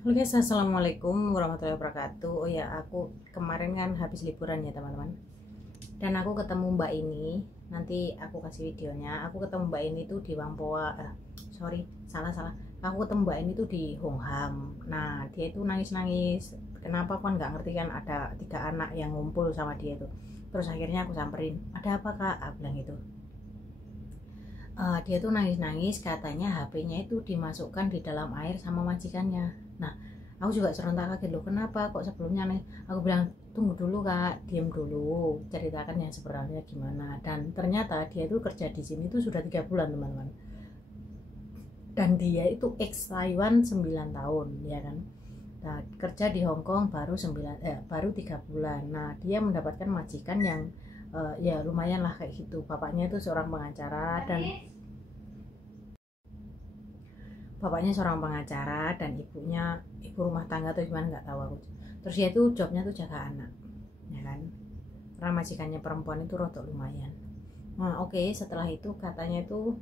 Halo guys, assalamualaikum warahmatullahi wabarakatuh. Oh ya, aku kemarin kan habis liburan ya teman-teman. Dan aku ketemu mbak ini, nanti aku kasih videonya. Aku ketemu mbak ini tuh di Whampoa. Salah. Aku ketemu mbak ini tuh di Hongham. Nah, dia itu nangis-nangis. Kenapa kan nggak ngerti kan ada 3 anak yang ngumpul sama dia tuh. Terus akhirnya aku samperin. Ada apa kak? Aku bilang gitu. Dia tuh nangis-nangis, katanya HP-nya itu dimasukkan di dalam air sama majikannya. Nah, aku juga serentak kaget loh, kenapa kok sebelumnya nih? Aku bilang, tunggu dulu kak, diem dulu, ceritakan yang sebenarnya gimana. Dan ternyata dia itu kerja di sini tuh sudah 3 bulan teman-teman. Dan dia itu ex Taiwan 9 tahun, ya kan. Nah, kerja di Hong Kong baru 3 bulan. Nah, dia mendapatkan majikan yang ya lumayan lah kayak gitu. Bapaknya itu seorang pengacara dan ibunya ibu rumah tangga atau gimana nggak tahu aku. Terus dia itu jobnya tuh jaga anak, ya kan, karena majikannya perempuan itu rotok lumayan. Nah oke, setelah itu katanya itu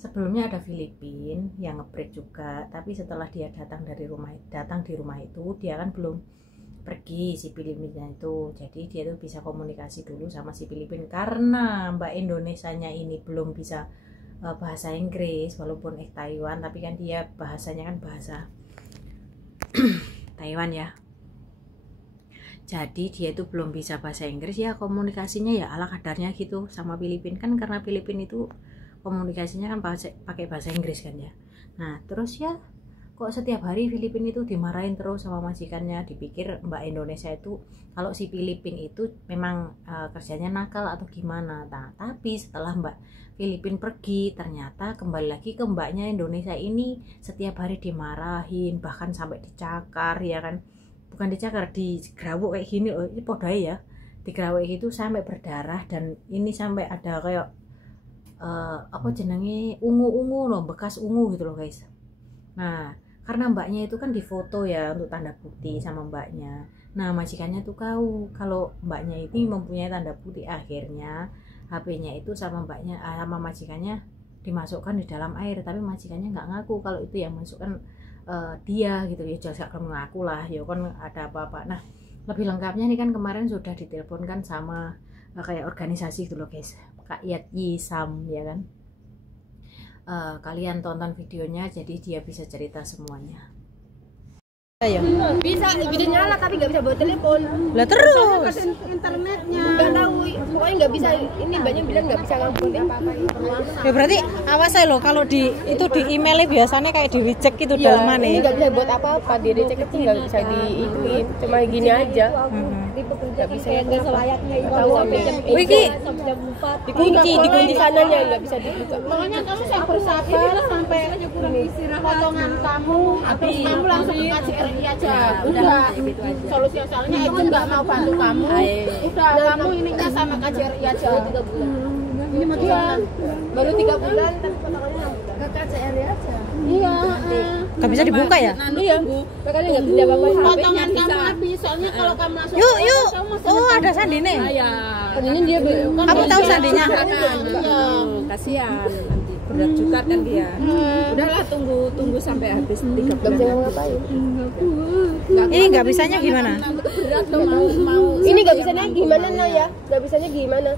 sebelumnya ada Filipin yang nge-break juga, tapi setelah dia datang di rumah itu dia kan belum pergi si Filipinnya itu, jadi dia tuh bisa komunikasi dulu sama si Filipin karena mbak Indonesianya ini belum bisa bahasa Inggris walaupun Taiwan, tapi kan dia bahasanya kan bahasa Taiwan ya, jadi dia itu belum bisa bahasa Inggris, ya komunikasinya ya ala kadarnya gitu sama Filipin kan, karena Filipin itu komunikasinya kan pakai bahasa Inggris kan ya. Nah terus ya kok setiap hari Filipin itu dimarahin terus sama majikannya, dipikir mbak Indonesia itu kalau si Filipin itu memang kerjanya nakal atau gimana. Nah tapi setelah mbak Filipin pergi, ternyata kembali lagi ke mbaknya Indonesia ini setiap hari dimarahin, bahkan sampai dicakar ya kan, bukan dicakar, digerawuk kayak gini loh, ini podai ya, digerawuk gitu sampai berdarah, dan ini sampai ada kayak apa jenenge ungu-ungu loh, bekas ungu gitu loh guys. Nah karena mbaknya itu kan difoto ya untuk tanda bukti sama mbaknya. Nah majikannya tuh tahu kalau mbaknya ini mempunyai tanda bukti, akhirnya HP-nya itu sama mbaknya sama majikannya dimasukkan di dalam air, tapi majikannya nggak ngaku kalau itu yang masukkan dia gitu ya, jelas gak mengaku lah ya kan ada apa-apa. Nah lebih lengkapnya nih kan kemarin sudah diteleponkan sama kayak organisasi gitu loh guys, Kak Yat Yisam ya kan. Kalian tonton videonya jadi dia bisa cerita semuanya. Ayo. Bisa nyala tapi nggak bisa bawa telepon. Lah terus internetnya nggak tahu, pokoknya nggak bisa. Ini banyak bilang nggak bisa ngupload apa-apa. Ya berarti awas ya loh, kalau di emailnya biasanya kayak di reject gitu ya, dalaman ya. Ini nggak bisa buat apa-apa, di reject itu nggak bisa diituin, cuma gini aja. Nggak bisa nggak selayaknya itu. Tahu Wiki dikunci sananya nggak bisa dibuka. Makanya kamu saya bersabar sampai potongan kamu, terus kamu langsung ke KJRI aja. Udah solusi soalnya itu nggak mau bantu kamu. Udah kamu ininya sama KJRI aja. 3 bulan. Ini mau baru 3 bulan tapi potongannya ke KJRI aja. Iya. Gak bisa dibuka ya? Iya. Makanya nggak bisa apa-apa. Potongan kamu habis, soalnya kalau kamu langsung Yuk. Oh ada sandine. ya. Ini dia Kamu tahu sandinya? Iya. Kasihan nanti berat juga kan dia. Udahlah tunggu sampai habis 3 nggak bulan. bisa ngapain. Ini nggak bisanya gimana? Berat tuh mau. Ini nggak bisanya gimana nah ya? Nggak bisanya gimana?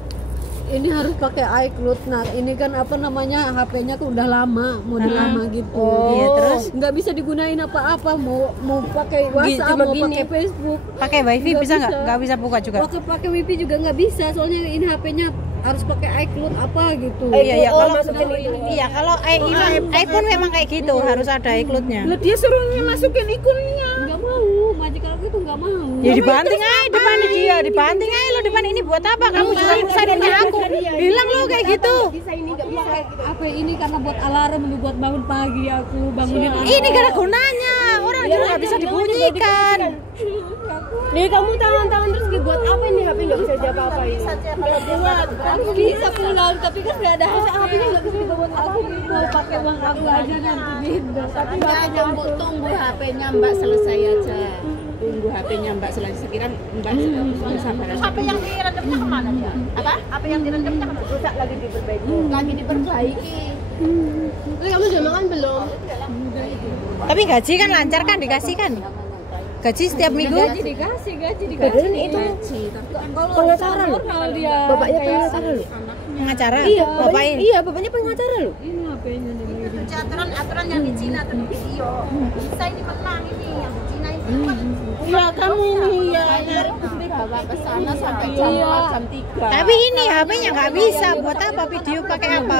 Ini harus pakai iCloud. Nah ini kan apa namanya, HP-nya tuh udah lama, model lama gitu. Iya, terus nggak bisa digunain apa-apa, mau pakai WhatsApp, cuma mau gini. pakai Facebook. pakai wifi Nggak bisa bisa. nggak bisa buka juga? Pakai wifi juga nggak bisa, soalnya ini HP-nya harus pakai iCloud apa gitu. Iya kalau masukin itu. iya kalau iPhone memang kayak gitu, harus ada iCloud-nya. Lah dia suruh masukin ikunnya. Nggak mau, majikan aku itu nggak mau. Ya dibanting aja depan dia, dibanting aja lo depan, ini buat apa? Kamu juga sadarnya aku. Bilang lo kayak gitu. Bisa ini nggak bisa kayak gitu. HP ini karena buat alarm, buat bangun pagi aku bangunin anak. Ini gak ada gunanya, orang juga nggak bisa dibunyikan. Nih kamu tangan-tangan terus buat apa ini HP nggak bisa diapa-apain? Aku bisa pulang, tapi kan nggak ada HP-nya, nggak bisa dibawa. Aku mau pakai uang aku aja nanti pindah. Tapi Ya, tunggu HP-nya Mbak selesai aja. Tunggu HP-nya Mbak selesai. Sekira Mbak sabar aja. HP yang direndamnya kemana dia? Apa? HP yang direndamnya kemana? Rusak lagi diperbaiki. Lagi diperbaiki. Kamu udah makan belum? Tapi gaji kan lancar kan, dikasih kan? Gaji setiap minggu? Gaji dikasih. Dan itu pengacara loh. Dia Bapaknya pengacara loh. Pengacara? Iya, Bapaknya? iya, bapaknya pengacara loh. ini HP-nya nih. aturan yang di Cina atau di video bisa ini menang ini yang di Cina itu kan Iya, kamu ini ya. bawa ke sana sampai jam 4 jam 3 Tapi ini HP-nya nggak bisa. Buat apa video pakai apa?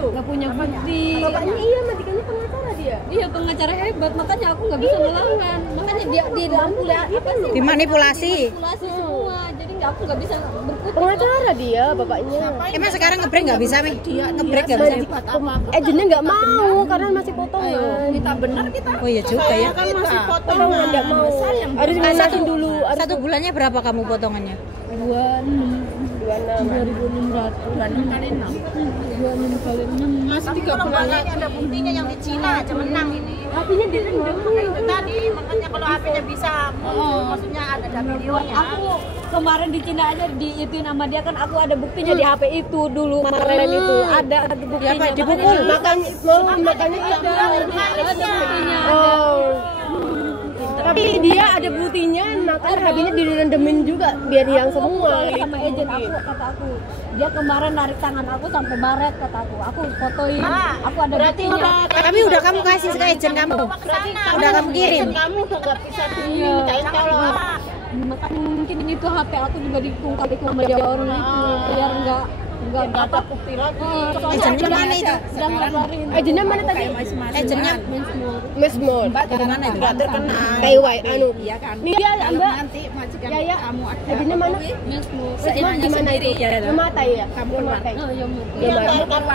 Nggak punya bukti. Bapaknya iya, majikannya pengacara dia. Iya pengacara hebat, makanya aku nggak bisa melawan. Makanya dia aku lihat apa sih? Dimanipulasi. Manipulasi semua. Jadi aku nggak bisa berkutik. Pengacara dia, bapaknya. Emang sekarang nge-break nggak bisa, Mi? Nge-break nggak bisa? Agennya nggak mau karena masih potongan. kita benar kita Oh iya juga ya. kan masih Potongan nggak mau. Harus ngeliatin dulu. Satu bulannya berapa kamu potongannya? 2.600. 26 kali 6 26 kali 6. masih 3 bulan lagi ada buktinya yang di Cina aja menang ini Hatinya direndam. itu tadi makanya kalau HP-nya bisa maksudnya ada videonya Aku kemarin di Cina aja diituin sama dia kan aku ada buktinya di HP itu dulu kemarin itu ada buktinya. Apa, dipukul? Makanya Buktinya. Tapi dia ada buktinya, makanya HP-nya direndemin juga biar hilang semua. Sama agent aku kata aku dia kemarin narik tangan aku sampai baret kata aku fotoin aku ada buktinya. Tapi udah kamu kasih ke agent kamu? Udah kamu kirim? kamu udah gak bisa Iya. dimintain tolong Makanya mungkin itu HP aku juga ditungkap sama dia orang itu biar enggak dapat bukti lagi Agentnya mana itu? udah ngabarin. Agennya mana tadi? Agentnya Mesmol. dari mana itu? gak terkenal Taiwan, anu. iya kan Nih dia kalau Mbak. nanti majikan Ya. kamu ada Agennya mana? Mesmol. Mesmol di mana itu? Mematai ya? Mematai. Oh, ya mau. Iya,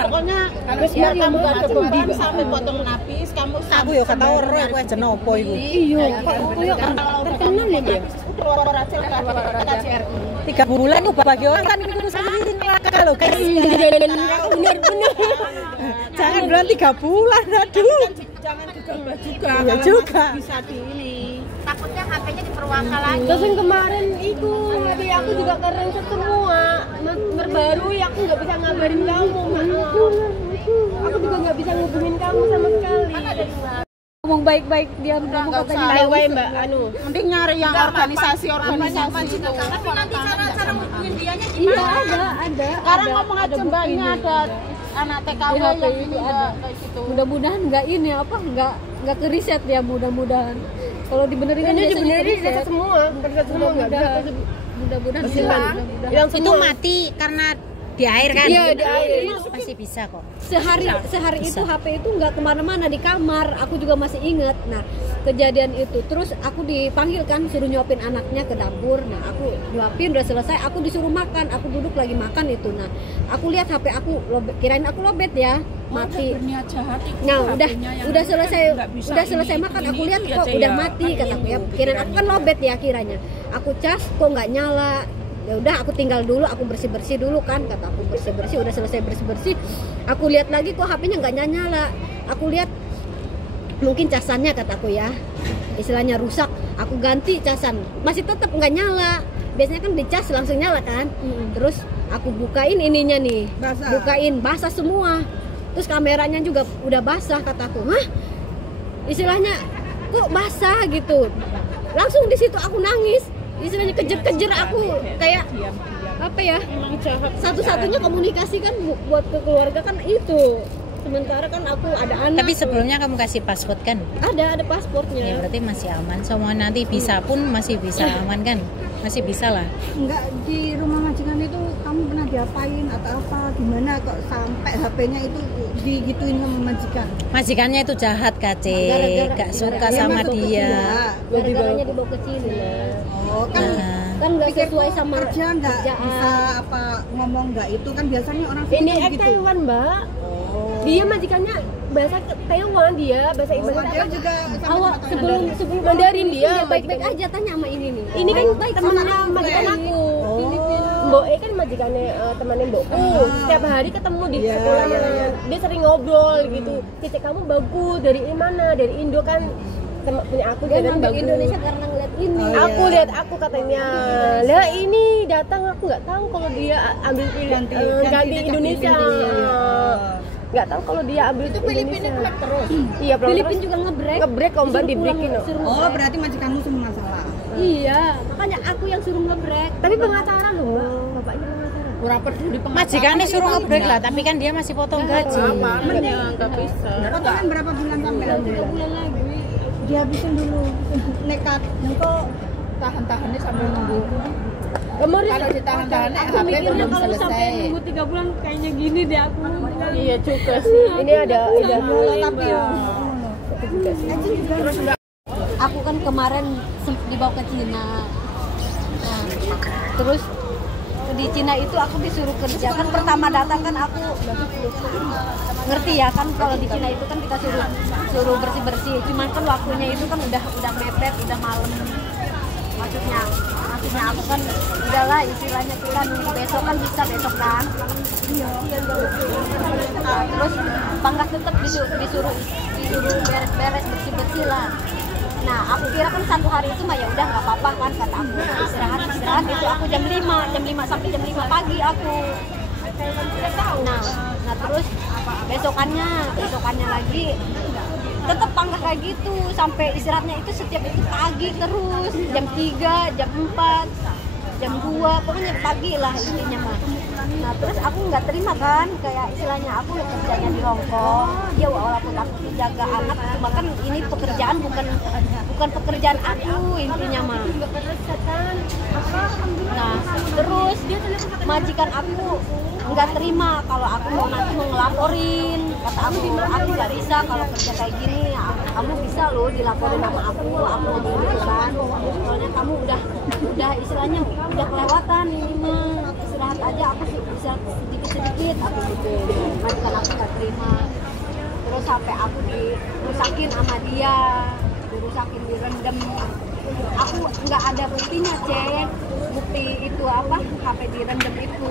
pokoknya kalau biar kamu gak ada beban sampai potong napis, kamu Aku ya kata orang aku agent opo iku. Iya, kok ya terkenal ya dia. keluar hasil KCRI. 3 bulan tuh bagi orang kan itu sendiri kalau guys. Bener. Jangan bilang 3 bulan, aduh. Jangan gegabah juga. Iya kalau juga. masih bisa di ini. Takutnya HP-nya diperwakal lagi. Terus yang kemarin itu HP aku juga keren semua. Terbarui aku nggak bisa ngabarin kamu. Aku juga nggak bisa ngubungin kamu sama sekali. Ngomong baik-baik dia ngomong katanya Taiwan Mbak, anu. Mending nyari yang organisasi gitu. Tapi nanti cara ngubungin dianya iya ada Sekarang ngomong aja buktinya. mbaknya ada anak TKW Di HP yang itu ini ada. kayak gitu. Mudah-mudahan nggak ini apa nggak ke riset ya mudah-mudahan. Kalau dibenerin kan Ini biasanya dibenerin ke riset. semua, riset semua nggak bisa. Mudah-mudahan Hilang Itu semua. mati karena di air kan? Iya, di air. Masih bisa kok. sehari itu HP itu nggak kemana-mana di kamar. Aku juga masih ingat. Nah kejadian itu terus aku dipanggil kan suruh nyuapin anaknya ke dapur. Nah aku nyuapin udah selesai. Aku disuruh makan. Aku duduk lagi makan itu. Nah aku lihat HP aku lobet. Kirain aku lobet ya mati. Berniat jahat itu. Nah HP-nya yang udah selesai nggak bisa makan aku lihat ini kok aja udah ya. mati Kan kataku ya ini kirain aku kan lobet ya kiranya aku cas kok nggak nyala ya udah aku tinggal dulu aku bersih dulu kan kata aku bersih udah selesai bersih aku lihat lagi kok HP-nya nggak nyala aku lihat mungkin casannya kataku ya istilahnya rusak aku ganti casan masih tetap nggak nyala biasanya kan dicas langsung nyala kan terus aku bukain ininya nih bukain basah semua terus kameranya juga udah basah kataku hah istilahnya kok basah gitu langsung di situ aku nangis istilahnya kejer aku kayak apa ya satu-satunya komunikasi kan buat ke keluarga kan itu sementara kan aku ada anak Tapi sebelumnya kamu kasih password kan? ada pasportnya Ya berarti masih aman. Semua nanti bisa pun masih bisa aman kan? Masih bisa lah. Enggak, di rumah majikan itu kamu pernah diapain atau apa gimana kok sampai HP-nya itu digituin sama majikan? Majikannya itu jahat Kace, gak suka Dia sama masuk ke dia. sini, gara-garanya dibawa ke sini Oh kan kan nggak sesuai sama kerja nggak bisa apa ngomong nggak itu kan biasanya orang Ini sini gitu. Taiwan Mbak. Dia majikannya bahasa Taiwan dia, bahasa Inggris. Dia juga awal sebelum Mandarin dia. baik-baik aja tanya sama ini nih Ini kan baik temannya majikan aku. Mbok kan majikannya temannya Mbokku. Setiap hari ketemu di sekolahnya. Dia sering ngobrol gitu. Cicek kamu bagus dari mana? Dari Indo kan. Punya aku dia dan ngambil bagus. Indonesia karena ngeliat ini Aku lihat aku katanya. Lah ini datang aku nggak tahu kalau dia ambil pilih ganti Indonesia. nggak tahu kalau dia ambil Itu ke Filipina Indonesia. pulang terus. Iya pulang Filipin terus. juga ngebrek. Ngebrek kok mbak dibreakin loh. Oh, berarti majikanmu semua masalah. Iya, makanya aku yang suruh ngebrek. Tapi pengacara loh mbak, bapaknya pengacara. Kurang peduli pengacara. Majikannya suruh ngebrek lah, tapi kan dia masih potong gaji. Apaan ya, nggak bisa. Potongan berapa bulan sampai? 3 bulan lagi. Dihabisin dulu. Nekat. Engkau Tahan-tahannya sambil nunggu. Kemarin Kalau ditahan-tahannya Aku HP mikirnya belum kalau sampai selesai. nunggu 3 bulan kayaknya gini deh aku. iya juga sih. Ini ada tapi ya. Terus nggak Aku kan kemarin dibawa ke Cina. Nah, terus di Cina itu aku disuruh kerja. Kan pertama datang kan aku ngerti ya kan kalau di Cina itu kan kita suruh bersih-bersih. Cuman kan waktunya itu kan udah mepet, udah malam. Maksudnya aku kan udahlah istilahnya kita nunggu besok kan bisa besok kan. Nah, terus pangkas tetap disuruh beres-beres bersih-bersih lah. Nah, aku kira kan 1 hari itu mah ya udah nggak apa-apa kan kata aku istirahat itu aku jam 5 sampai jam 5 pagi aku. Nah terus besokannya lagi tetap pangkas kayak gitu sampai istirahatnya itu setiap itu pagi terus jam 3, jam 4, jam 2 pokoknya pagi lah intinya mah. Nah terus aku nggak terima kan kayak istilahnya aku kerjanya di Hongkong ya walaupun aku jaga anak cuma kan ini pekerjaan bukan pekerjaan aku intinya mah. Nah terus majikan aku nggak terima kalau aku mau ngelaporin kata aku nggak bisa kalau kerja kayak gini kamu bisa loh dilaporin sama aku mau gitu kan soalnya kamu udah istilahnya udah kelewatan ini mah istirahat aja aku bisa sedikit aku gitu majikan aku nggak terima terus sampai aku dirusakin sama dia direndam aku nggak ada buktinya cek bukti itu apa HP direndam itu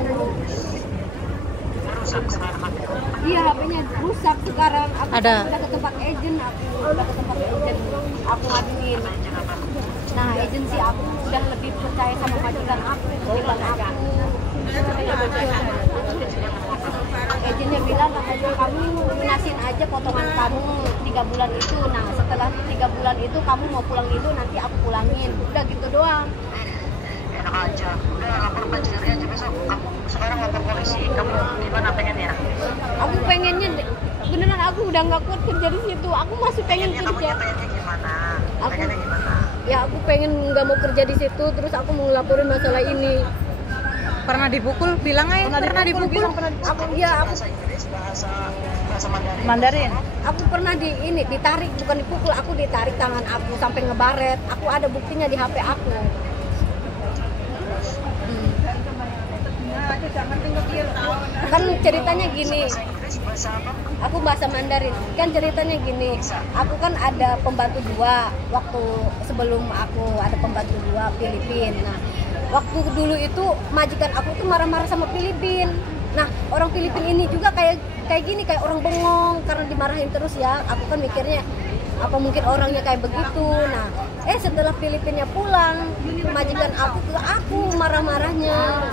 iya HP-nya rusak sekarang aku Ada. udah ke tempat agent aku ngaduin nah agensi aku udah lebih percaya sama majikan aku bilang aku agennya bilang katanya kamu lunasin aja potongan kamu 3 bulan itu nah setelah 3 bulan itu kamu mau pulang itu nanti aku pulangin udah gitu doang enak aja udah lapor banjirnya aja besok kamu sekarang lapor polisi kamu gimana pengennya aku pengennya beneran aku udah nggak kuat kerja di situ aku masih pengen kerja pengennya gimana pengennya gimana ya aku pengen nggak mau kerja di situ terus aku mau ngelaporin masalah ini Pernah dipukul? Bilang aja pernah dipukul. aku ya aku bahasa Inggris bahasa Mandarin Mandarin. aku pernah ditarik bukan dipukul aku ditarik tangan aku sampai ngebaret aku ada buktinya di HP aku kan ceritanya gini bahasa apa aku bahasa Mandarin kan ceritanya gini aku kan ada pembantu 2 waktu sebelum aku ada pembantu 2 Filipin nah waktu dulu itu majikan aku tuh marah-marah sama Filipin nah orang Filipin ini juga kayak gini kayak orang bengong karena dimarahin terus ya aku kan mikirnya apa mungkin orangnya kayak begitu nah setelah Filipinnya pulang majikan aku ke aku marah-marahnya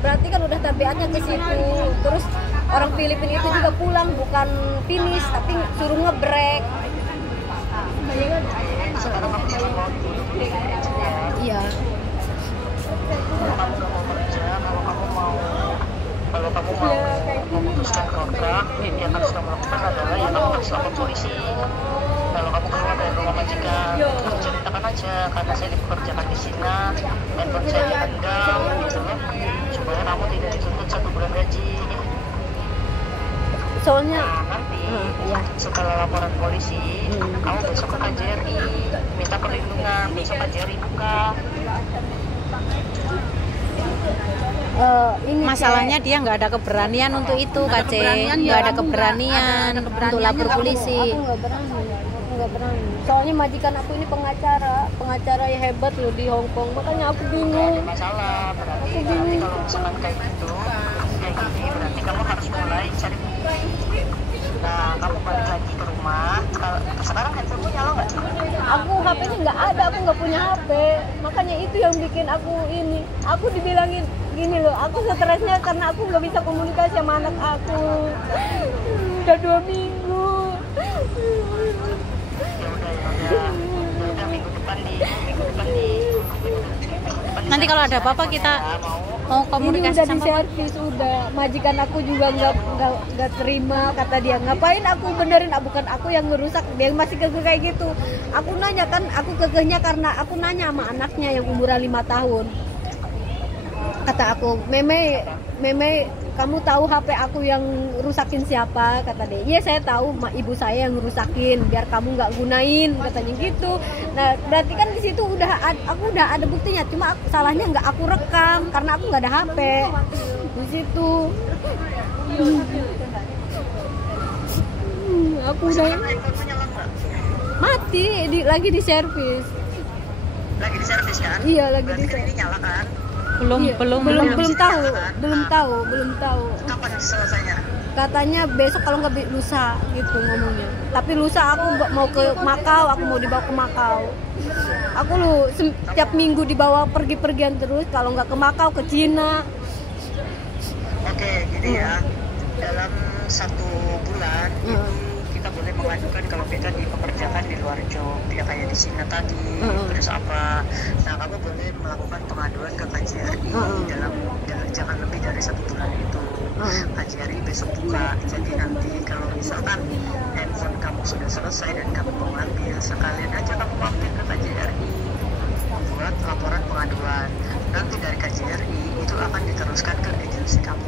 berarti kan udah tabiatnya ke situ terus orang Filipin itu juga pulang bukan finish tapi suruh ngebrek sekarang kamu jangan mau iya kalau kamu nggak mau kerja kalau kamu mau memutuskan kontrak yang harus kamu lakukan adalah ya kamu harus lapor polisi kalau kamu keluar dari rumah majikan kamu ceritakan aja karena saya dipekerjakan di sini handphone saya direndam gitu loh supaya kamu tidak dituntut 1 bulan gaji soalnya nanti ya. setelah laporan polisi kamu besok ke KJRI minta perlindungan besok KJRI buka ini Masalahnya dia nggak ada keberanian untuk itu, Kak Ceng. Nggak ada keberanian untuk lapor polisi. aku nggak berani soalnya majikan aku ini pengacara yang hebat loh di Hong Kong makanya aku bingung masalah berarti nanti kalau misalkan kayak gini berarti kamu harus mulai cari bukti nah kamu balik lagi ke rumah sekarang handphonemu nyala nggak? aku HP-nya nggak ada aku nggak punya HP makanya itu yang bikin aku dibilangin gini loh, aku stresnya karena aku nggak bisa komunikasi sama anak aku. Udah 2 minggu. Udah minggu depan di Nanti kalau ada apa-apa kita mau Ini komunikasi udah di sama servis, udah majikan aku juga nggak terima, kata dia ngapain aku benerin, bukan aku yang ngerusak, dia masih kekeh kayak gitu. Aku nanya kan, aku kekehnya karena aku nanya sama anaknya yang umuran 5 tahun. Kata aku, meme kamu tahu HP aku yang rusakin siapa? Kata dia, iya saya tahu, ibu saya yang rusakin biar kamu nggak gunain, katanya gitu. Nah berarti kan di situ aku udah ada buktinya, cuma salahnya nggak aku rekam karena aku nggak ada HP di situ. Aku udah mati, lagi di servis. Lagi di servis kan? Iya lagi di Berarti kan servis. ini nyala kan? Iya, belum tahu. Kapan selesainya? Katanya besok kalau nggak lusa gitu ngomongnya. Tapi lusa aku mau ke Makau, aku mau dibawa ke Makau. Aku setiap minggu dibawa pergi-pergian terus, kalau nggak ke Makau ke Cina. Oke, gini ya. Dalam 1 bulan itu kita boleh mengajukan kalau kita dipekerjakan di luar job, ya kayak di Cina tadi, terus apa. Nah, kamu boleh melakukan pengaduan ke KJRI dalam jangan lebih dari 1 bulan itu. KJRI besok buka, jadi nanti kalau misalkan handphone kamu sudah selesai dan kamu mau ambil, sekalian aja kamu mampir ke KJRI membuat laporan pengaduan. Nanti dari KJRI itu akan diteruskan ke agensi kamu,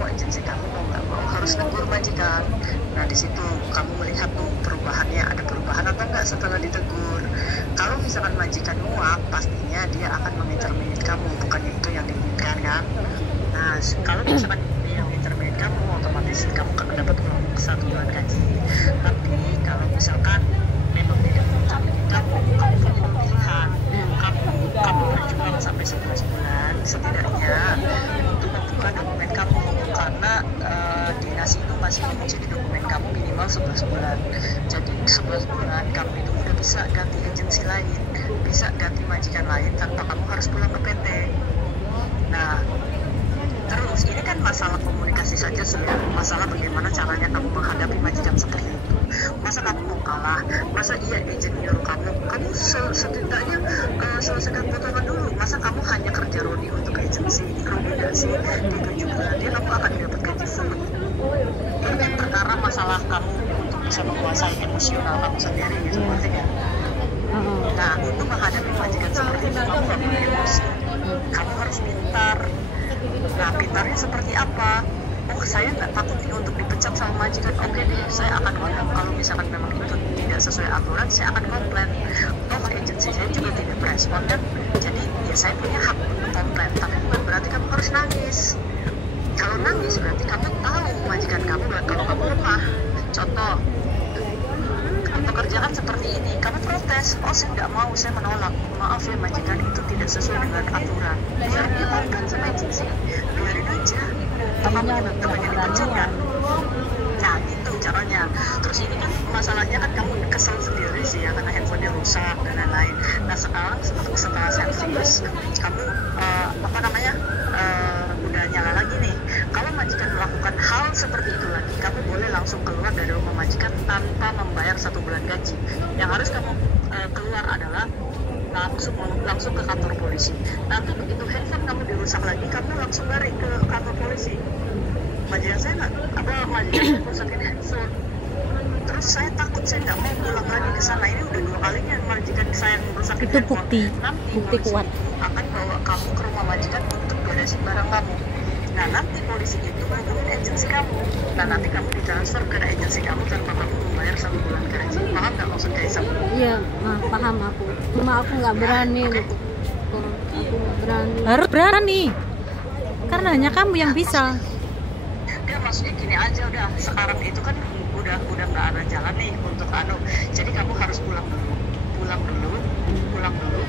agensi kamu mau nggak mau harus negur majikan. Nah di situ kamu melihat tuh perubahannya, ada perubahan atau enggak setelah ditegur. Kalau misalkan majikan muak, pastinya dia akan menginterminate kamu, bukannya itu yang diinginkan kan. Nah kalau misalkan dia yang interminate kamu, otomatis kamu akan dapat uang 1 bulan gaji. Tapi kalau misalkan memang tidak menginterminate kamu punya pilihan, kamu berjuang sampai 11 bulan setidaknya untuk membuka dokumen kamu, karena dinas itu masih menguji di dokumen kamu minimal 11 bulan. Jadi 11 bulan kamu itu udah bisa ganti agensi lain, bisa ganti majikan lain tanpa kamu harus pulang ke PT. Nah terus ini kan masalah komunikasi saja sih ya, masalah bagaimana caranya kamu menghadapi majikan seperti itu. Masa kamu mau kalah, masa iya agent nyuruh kamu setidaknya selesaikan potongan dulu. Masa kamu hanya kerja Roni untuk agensi, rugi gak sih? Di 7 bulan dia kamu akan dapat gaji full. Ini kan perkara masalah kamu untuk bisa menguasai emosional kamu sendiri gitu, ngerti ya? Nah untuk menghadapi majikan seperti itu kamu gak boleh emosi, kamu harus pintar. Nah pintarnya seperti apa? Oh saya nggak takut nih untuk dipecat sama majikan, oke deh saya akan ngomong. Kalau misalkan memang itu tidak sesuai aturan, saya akan komplain. Oh agensi saya juga tidak merespon kan, jadi ya saya punya hak untuk komplain. Tapi bukan berarti kamu harus nangis. Kalau nangis berarti kamu tahu majikan kamu kalau kamu lemah. Contoh, pekerjaan seperti ini, kamu protes, oh saya nggak mau, saya menolak, maaf ya majikan itu tidak sesuai dengan aturan. Biar dia komplain sama agensi, biarin aja. Kamu temannya dipecat kan? Nah itu caranya. Terus ini kan masalahnya kan kamu kesel sendiri sih ya, karena handphonenya rusak dan lain-lain. Nah sekarang setelah servis kamu udah nyala lagi nih. Kalau majikan melakukan hal seperti itu lagi, kamu boleh langsung keluar dari rumah majikan tanpa membayar 1 bulan gaji. Yang harus kamu keluar adalah langsung ke kantor polisi. Nanti begitu handphone kamu dirusak lagi, kamu langsung lari ke kantor polisi. Majikan saya majikan saya rusakin handphone. Terus saya takut, saya nggak mau pulang lagi ke sana. Ini udah 2 kalinya majikan saya merusakin itu handphone. bukti kuat. Akan bawa kamu ke rumah majikan untuk beresin barang kamu. Nah nanti polisi itu hubungin agensi kamu. Nah nanti kamu ditransfer ke agensi kamu tanpa kamu membayar 1 bulan gaji. Paham nggak maksud Kaisang? Iya, paham aku. Cuma aku nggak berani gitu. Aku nggak berani. Harus berani, karena hanya kamu yang bisa. Ya maksudnya gini aja, udah sekarang itu kan udah nggak ada jalan nih untuk jadi kamu harus pulang dulu,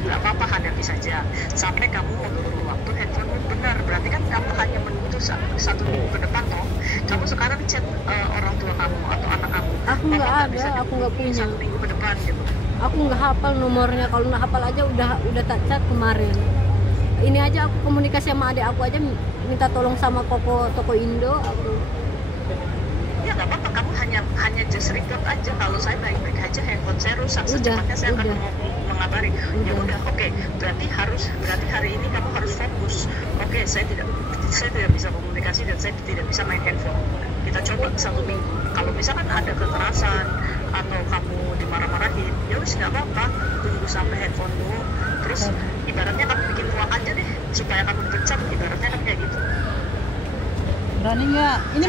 nggak apa-apa, hadapi saja sampai kamu menurut waktu handphone benar. Berarti kan kamu hanya menunggu 1 minggu ke depan toh. Kamu sekarang chat orang tua kamu atau anak kamu, Aku nggak ada, aku nggak punya. 1 minggu ke depan gitu. Aku nggak hafal nomornya, kalau nggak hafal aja udah tak chat kemarin. ini aja aku komunikasi sama adik aku aja minta tolong sama toko Indo aku. Ya nggak apa-apa, kamu hanya just report aja kalau saya baik-baik aja, handphone saya rusak, secepatnya saya akan mengabari. Ya udah, oke. Berarti hari ini kamu harus fokus. Oke, saya tidak bisa komunikasi dan saya tidak bisa main handphone. Kita coba 1 minggu. Kalau misalkan ada kekerasan atau kamu dimarah-marahin, ya wis nggak apa-apa, tunggu sampai handphone dulu. Terus ibaratnya kamu bikin ruang aja deh supaya kamu dipecat, ibaratnya kan kayak gitu. Berani nggak? Ini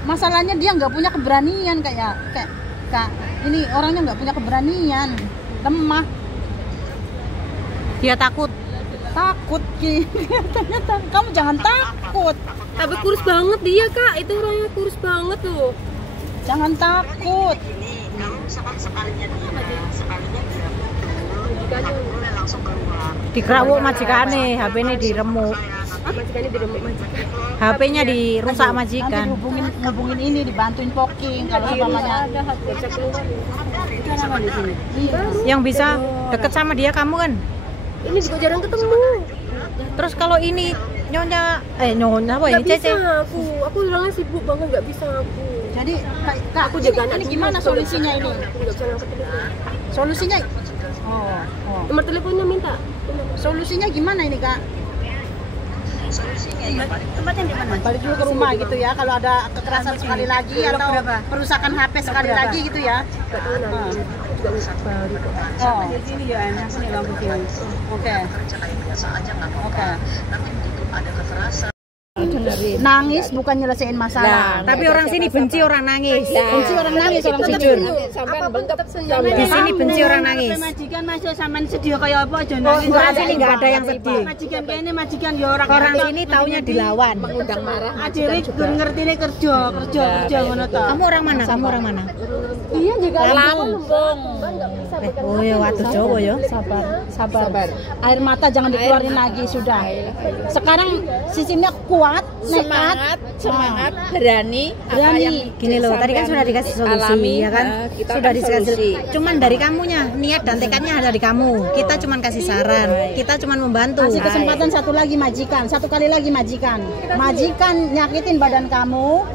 masalahnya dia nggak punya keberanian kayak ini orangnya nggak punya keberanian, lemah. Dia takut Ki. Kamu jangan takut. Tapi kurus banget dia kak, itu orangnya kurus banget tuh. Jangan takut. Ini kalau misalkan sekalinya dia boleh langsung keluar. dikerawuk majikane, HP-nya diremuk. Majikannya diremuk majikan. HP-nya dirusak majikan. Nanti hubungin ini, dibantuin poking kalau umpamanya Ada hak bisa keluar. di sini. Yang bisa deket sama dia kamu kan. Ini juga jarang ketemu. Terus kalau ini nyonya apa ini Nggak Cece? bisa aku orangnya sibuk banget, nggak bisa aku. Jadi Kak, Aku jaga anak ini dulu, gimana kalau solusinya ini? nggak bisa langsung ketemu. Solusinya Nomor teleponnya minta. Solusinya gimana ini Kak? Solusinya ya Tempatnya di mana? Balik dulu ke rumah gitu ya. Kalau ada kekerasan sekali lagi atau perusakan HP sekali lagi gitu ya. Nggak tahu nanti. Aku juga nggak baru kok. Di sini ya enak nih lampu sini. Oke. kerja kayak biasa aja nggak apa-apa. Oke. Tapi begitu ada kekerasan, Nangis bukan nyelesain masalah. Tapi orang sini benci orang nangis. Benci orang nangis, orang Jujur. Apapun tetap senyum. Di sini benci orang nangis. Majikan masih sampean sedih kayak apa aja Oh, nangis. enggak, sini enggak ada yang sedih. Majikan kayaknya majikan ya orang. Orang sini taunya dilawan. Mengundang marah. Ajire ngerti nih kerja ngono ta. Kamu orang mana? Kamu orang mana? Iya juga Lampung. nggak bisa Oh ya, waktu Jawa ya. Sabar. Air mata jangan dikeluarin lagi sudah. Sekarang sistemnya kuat, nekat, semangat, berani. Apa yang Gini loh, tadi kan sudah dikasih solusi alami, ya kan? kita Sudah kan dikasih solusi. cuman dari kamunya, niat dan tekadnya ada di kamu. Kita cuman kasih saran, kita cuman membantu. kasih kesempatan satu lagi majikan, satu kali lagi majikan. Majikan nyakitin badan kamu,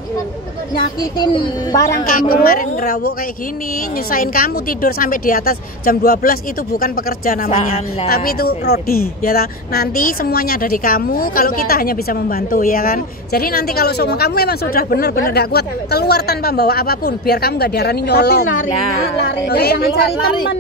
nyakitin barang Kayak kamu. kemarin ngerawuk kayak gini, nyusahin kamu tidur sampai di atas jam 12 itu bukan pekerja namanya, Salah. tapi itu rodi ya ta? Nanti semuanya ada di kamu, kalau kita hanya bisa membantu ya kan. Jadi nanti kalau semua kamu memang sudah benar-benar gak kuat, keluar tanpa bawa apapun biar kamu gak diarani Tapi nyolong. larinya Oke? jangan cari teman.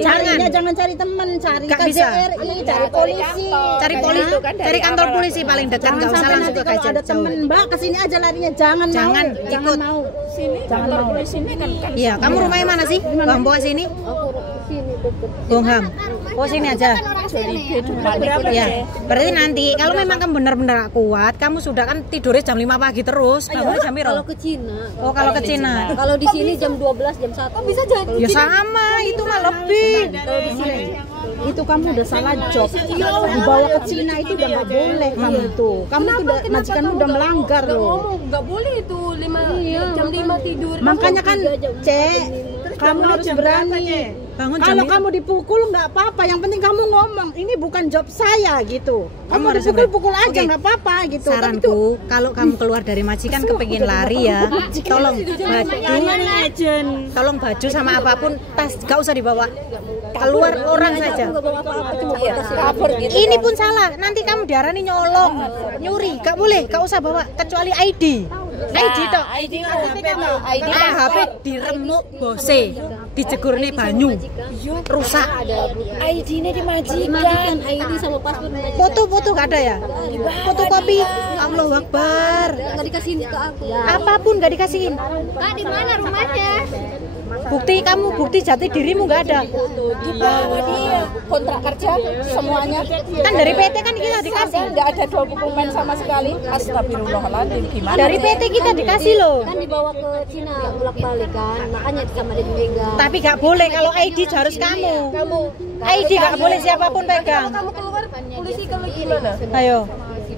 Jangan. Larinya jangan cari teman, cari Gak bisa. KJRI, cari polisi. Cari polisi, cari kantor polisi paling dekat, Jangan nggak usah sampai langsung nanti ke kalau ada KJRI. temen Mbak kesini aja larinya, jangan Jangan ikut. mau. sini kantor polisi ini kan Iya, kamu rumahnya mana sih? Bang bawa sini. Bongham. Oh sini aja. Ya, berarti nanti kalau memang kamu benar-benar gak kuat, kamu sudah kan tidurnya jam 5 pagi terus, bangunnya jam Kalau berapa? ke Cina. Oh kalau ke Cina. Kalau di sini jam 12, jam 1. Bisa jadi. Ya sama, itu mah lebih. Kalau di sini Itu kamu udah salah job. Dibawa ke Cina itu udah nggak boleh kamu itu. Kamu tuh udah majikanmu udah melanggar loh. nggak boleh itu jam 5 tidur. Makanya kan, Cek, kamu harus berani. Bangun jam Kalau lima. kamu dipukul nggak apa-apa, yang penting kamu ngomong, ini bukan job saya gitu. Kamu harus dipukul-pukul sabar. aja Oke. nggak apa-apa gitu. Tapi tuh Saranku, kalau kamu keluar dari majikan kepengin lari ya, tolong baju sama apapun, tas gak usah dibawa. Keluar orang saja. kabur gitu. Ini pun salah, nanti kamu diarani nyolong, nyuri, gak boleh, gak usah bawa kecuali ID. ID toh. ID HP diremuk bose, dijegurne banyu, rusak. ID ini dimajikan. majikan ID sama paspor majikan. Foto-foto gak ada ya? Fotokopi. Allahu Akbar. Nggak dikasihin ke aku. Apapun gak dikasihin. Kak, di mana rumahnya? Bukti jati dirimu gak ada. Di bawah dia kontrak kerja semuanya. Kan dari PT kan kita dikasih. Nggak ada dokumen sama sekali. Astagfirullahaladzim, gimana? Dari PT kita dikasih loh. Kan dibawa ke Cina bolak-balik kan. Makanya sama dia dipegang. Tapi gak boleh kalau ID harus kamu. ID gak boleh siapapun pegang. Kamu keluar polisi kalau gimana? Ayo.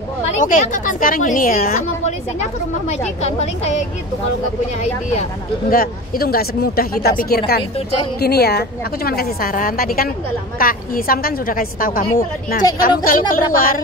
Paling Oke, dia ke kantor sekarang gini polisi ya. sama polisi posisinya ke rumah majikan paling kayak gitu kalau nggak punya idea. Enggak, itu enggak semudah kita pikirkan. Gini ya, aku cuma kasih saran. Tadi kan Kak Isam kan sudah kasih tahu kamu. Nah, kamu kalau keluar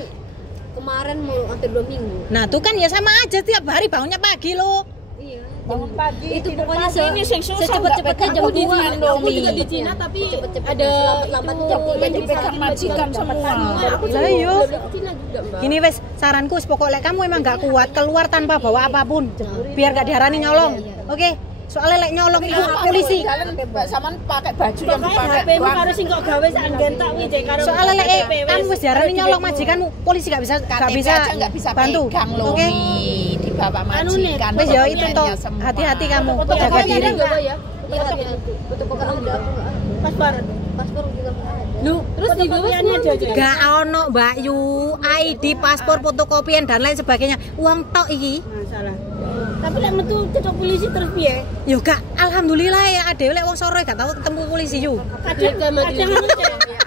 Kemarin mau hampir 2 minggu. nah tuh kan ya sama aja tiap hari bangunnya pagi loh. Iya. Bangun pagi Itu pokoknya ini sing susah secepat-cepatnya jam 2. Aku juga di Cina tapi ada lambat-lambat itu jam 3 yang dipegang majikan semua. Aku Lah iya. Cina juga Mbak. Gini wes, saranku pokoknya kamu emang nggak kuat keluar tanpa bawa apapun, biar nggak diharani nyolong. Oke, soalnya lek nyolong itu polisi. Jalan sampean pakai baju yang dipakai. HP-mu harus sing kok gawe sak gentak wi Cek karo. Soalnya lek kamu wis diharani nyolong majikanmu, polisi nggak bisa bantu. Oke, Di bapak majikan. wes ya itu toh, hati-hati kamu, jaga diri. Iya, fotokopi udah aku nggak. Paspor juga nggak ada. Lu terus di bawahnya ada aja. Gak ono Mbak Yu, ID, paspor, fotokopian dan lain sebagainya. Uang tok iki. Masalah. Tapi lek metu ketok polisi terus piye? Yo gak, alhamdulillah ya ada lek wong soro gak tahu ketemu polisi yu. Kadang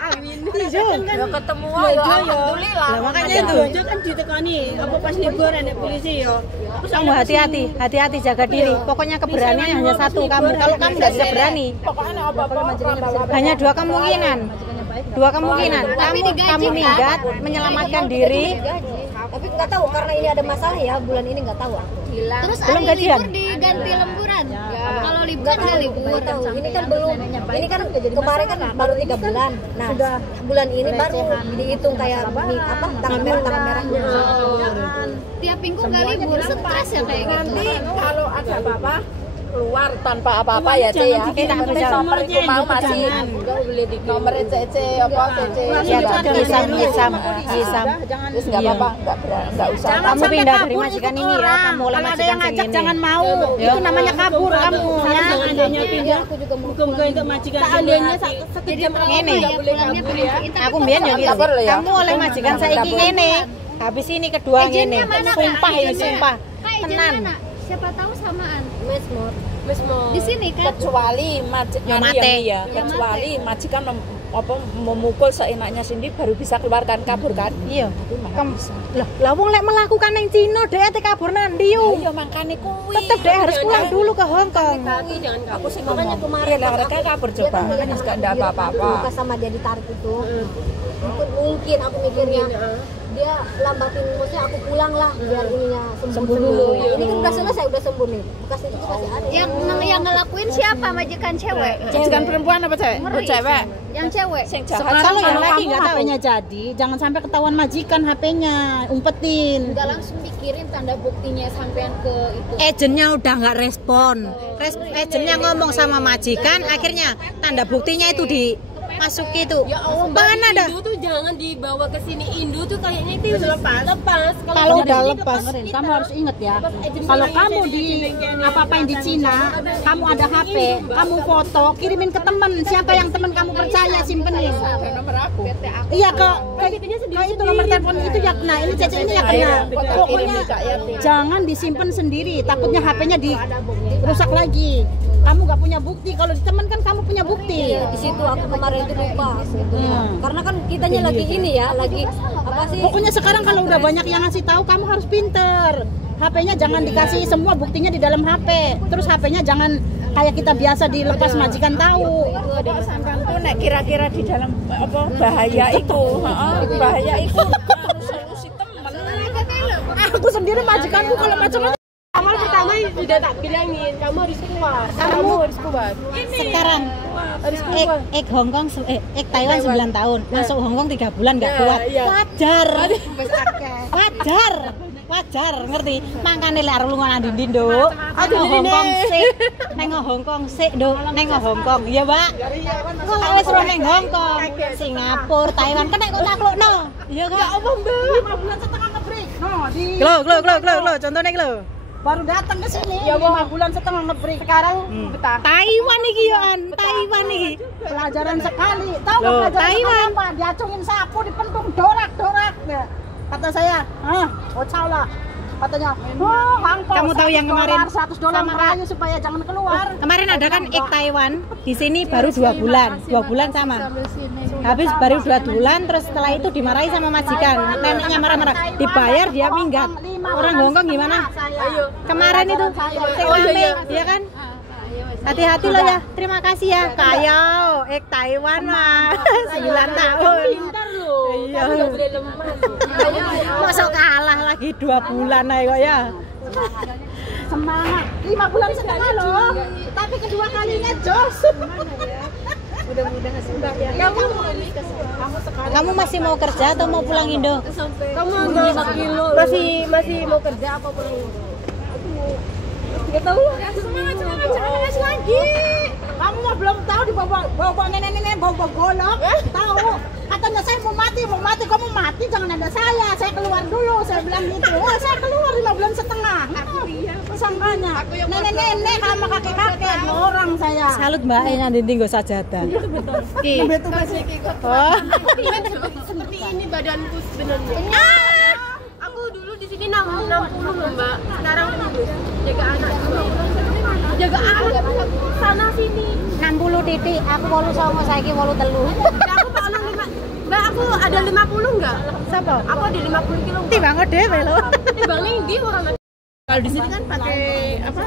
Amin. Iya. Ya ketemu ya alhamdulillah. Lah makanya itu. Bojo kan ditekani apa pas liburan ya polisi yo. Kamu hati-hati jaga diri. Pokoknya keberanian hanya satu kamu. Kalau kamu nggak bisa berani, Pokoknya apa-apa hanya dua kemungkinan. Kamu minggat menyelamatkan diri. Tapi nggak tahu karena ini ada masalah ya bulan ini nggak tahu. Belum Terus hari gajian? libur diganti lemburan. Kalau liburan nggak libur. Tahu ini kan belum. Ini kan kemarin kan baru 3 bulan. Nah bulan ini baru dihitung kayak tanggal merahnya. Tiap minggu nggak libur, stres ya kayak gitu. nanti kalau ada apa-apa keluar tanpa apa-apa ya Cek ya. Kita Nomornya mau masih nomor CC apa CC. Ya Isam. Terus enggak apa-apa, enggak usah. Kamu pindah dari majikan ini ya, kamu oleh majikan ini. Jangan mau, itu namanya kabur kamu ya. Seandainya pindah muka-muka untuk majikan seandainya Sekejap Ngene. pulangnya pengen. Aku mbiyen ya gitu. Kamu oleh majikan saiki ngene. Habis ini kedua ngene. Sumpah ya sumpah. Tenan. Siapa tahu samaan. Mesmo. Di sini kan. Kecuali majikan ya, kecuali majikan memukul seenaknya sendiri baru bisa keluarkan kabur kan. Iya. Lah wong lek melakukan ning Cina dhek kabur nandi yo. Iya makane kuwi. Tetep dhek harus pulang dulu ke Hong Kong. Aku sih makanya kemarin mereka kabur coba. Kan enggak ada apa-apa. Luka sama dia ditarik itu. Mungkin aku mikirnya dia lambatin, maksudnya aku pulang lah biar ininya sembuh dulu. Ini kan udah selesai, udah sembuh nih. Bekasnya itu masih ada. Yang ngelakuin siapa? Majikan cewek. Majikan perempuan apa cewek? Cewek. Yang cewek. Sing jahat. Kalau yang lagi lagi nggak tahu. HP-nya jadi, jangan sampai ketahuan majikan HP-nya, umpetin. Enggak langsung dikirim tanda buktinya sampean ke itu. Agennya udah nggak respon. Agennya ngomong sama majikan, akhirnya tanda buktinya itu dimasuki itu. Ya Allah, mana dah? Indo tuh jangan dibawa ke sini. Indo tuh kayaknya itu lepas. Kalau udah lepas, kamu harus ingat ya. Kalau kamu di apa-apain di Cina, kamu ada HP, kamu foto, kirimin ke temen. Siapa yang temen kamu percaya, simpenin. Nomor aku. Iya ke itu nomor telepon itu ya kena. Ini Cece ini ya kena. Pokoknya jangan disimpan sendiri. Takutnya HP-nya dirusak lagi. Kamu nggak punya bukti. Kalau di temen kan kamu punya bukti. Di situ aku kemarin itu lupa sebetulnya. Karena kan kitanya lagi ini ya, lagi apa sih? Pokoknya sekarang kalau udah banyak yang ngasih tahu, kamu harus pinter. HP-nya jangan dikasih semua buktinya di dalam HP. Terus HP-nya jangan kayak kita biasa dilepas majikan tahu. Sampean tuh nek kira-kira di dalam apa bahaya itu, bahaya itu solusi temen. Aku sendiri majikanku kalau macam-macam. Amal pertama sudah tak bilangin, kamu harus keluar. Sekarang Hongkong Taiwan 9 tahun, masuk Hongkong 3 bulan nggak kuat. Wajar, ngerti? Makane lek arep lunga nang ndi Nduk? Nang Hongkong sik, Nduk. Nang Hongkong. Iya, Mbak. Kok lek wis ro nang Hongkong, Singapura, Taiwan kan nek kok taklukno. Iya, Kak. Ya Allah, Mbak. 5 bulan setengah ngebreak. No, di Glo, contohnya iki lho. baru datang ke sini. Ya 5 bulan setengah ngebreak. Sekarang betah. Taiwan iki yo an, Taiwan iki. Pelajaran sekali. Tahu Loh, nggak pelajaran Taiwan. apa? Diacungin sapu, dipentung dorak. Kata saya, oh cau lah. Katanya, "Oh, Hongkong." Kamu tahu yang kemarin $100 makanya supaya jangan keluar. Kemarin ada kan Ek Taiwan di sini baru 2 bulan, 2 bulan sama. Habis baru 2 bulan, terus setelah itu dimarahi sama majikan. Neneknya marah-marah, dibayar dia minggat. Orang Hongkong gimana? Kemarin itu rame, ya kan? Hati-hati loh ya. Terima kasih ya. Kayo Ek Taiwan mah 9 tahun. Pintar loh. Iya. Nggak boleh lemas. Masuk kalah lagi 2 bulan aja kok ya. Semangat. 5 bulan setengah loh. Tapi kedua kalinya jos. Mudah-mudahan sudah ya. Kamu masih mau kerja atau mau pulang Indo? Kamu masih mau kerja apa pulang Indo? Nggak tahu. Semangat lagi. Kamu mah belum tahu di bawa nenek-nenek bawa golok. Tahu? Katanya saya mau mati. Kamu mati jangan ada saya. Saya keluar dulu. Saya bilang gitu. Oh, saya keluar 5 bulan setengah. Sangkanya. Nenek-nenek sama kakek-kakek orang saya. Salut Mbak, nanti tinggal sajadah. Betul masih kok. Oh. Seperti ini badanku sebenarnya. Aku dulu di sini 60 loh Mbak. Sekarang jaga anak juga. Jaga anak sana sini. 60 titik, aku 8 saiki 8 telu. Aku tak nang 5. Mbak, aku ada 50 enggak? Siapa? Aku ada 50 kilo. Timbang dhewe lho. Timbang ndi orang. Kalau di sini kan pakai apa?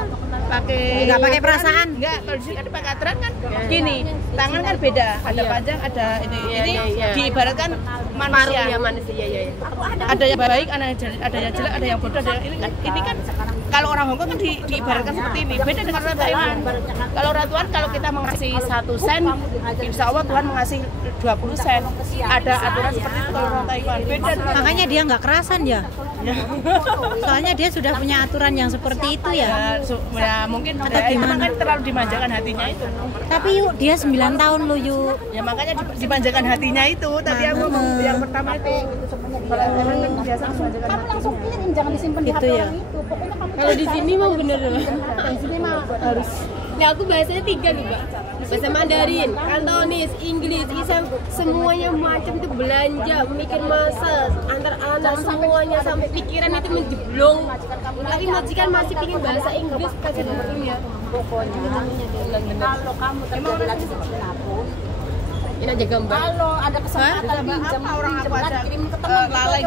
Enggak pakai perasaan. Enggak, kalau di sini kan pakai aturan kan gini, tangan kan beda, ada panjang, ada ini. Ini diibaratkan manusia. Ya manusia ya. Ada yang baik, ada yang jelek, ada yang bodoh, ada yang ini kan kalau orang Hongkong kan diibaratkan seperti ini. Beda dengan orang Taiwan. Kalau orang Tuhan kalau kita mengasih 1 sen, insya Allah Tuhan mengasih 20 sen. Ada aturan seperti itu kalau orang Taiwan. Beda dengan Makanya dia nggak kerasan ya. Soalnya dia sudah punya aturan yang seperti itu ya. ya mungkin Atau itu gimana? kan terlalu dimanjakan hatinya itu. Tapi yuk dia 9 tahun loh yuk. Ya makanya dimanjakan hatinya itu. Tadi aku ngomong yang pertama itu. Kalau orang kan biasa dimanjakan. Kamu langsung kirim, jangan disimpan di Gitu hati ya. orang itu. Pokoknya kamu Kalau di sini mah bener loh. di sini mah harus. Nah, aku bahasanya 3 nih, Mbak. Bahasa Mandarin, Kantonis, Inggris, Islam, semuanya macam itu belanja, mikir masa antar anak semuanya sampai pikiran itu menjeblong. Tapi majikan masih pingin bahasa Inggris kasih nomor ini ya. Pokoknya kalau kamu terjadi lagi seperti aku, Ini aja gambar. kalau ada kesempatan pinjam orang aku aja kirim ke teman lalai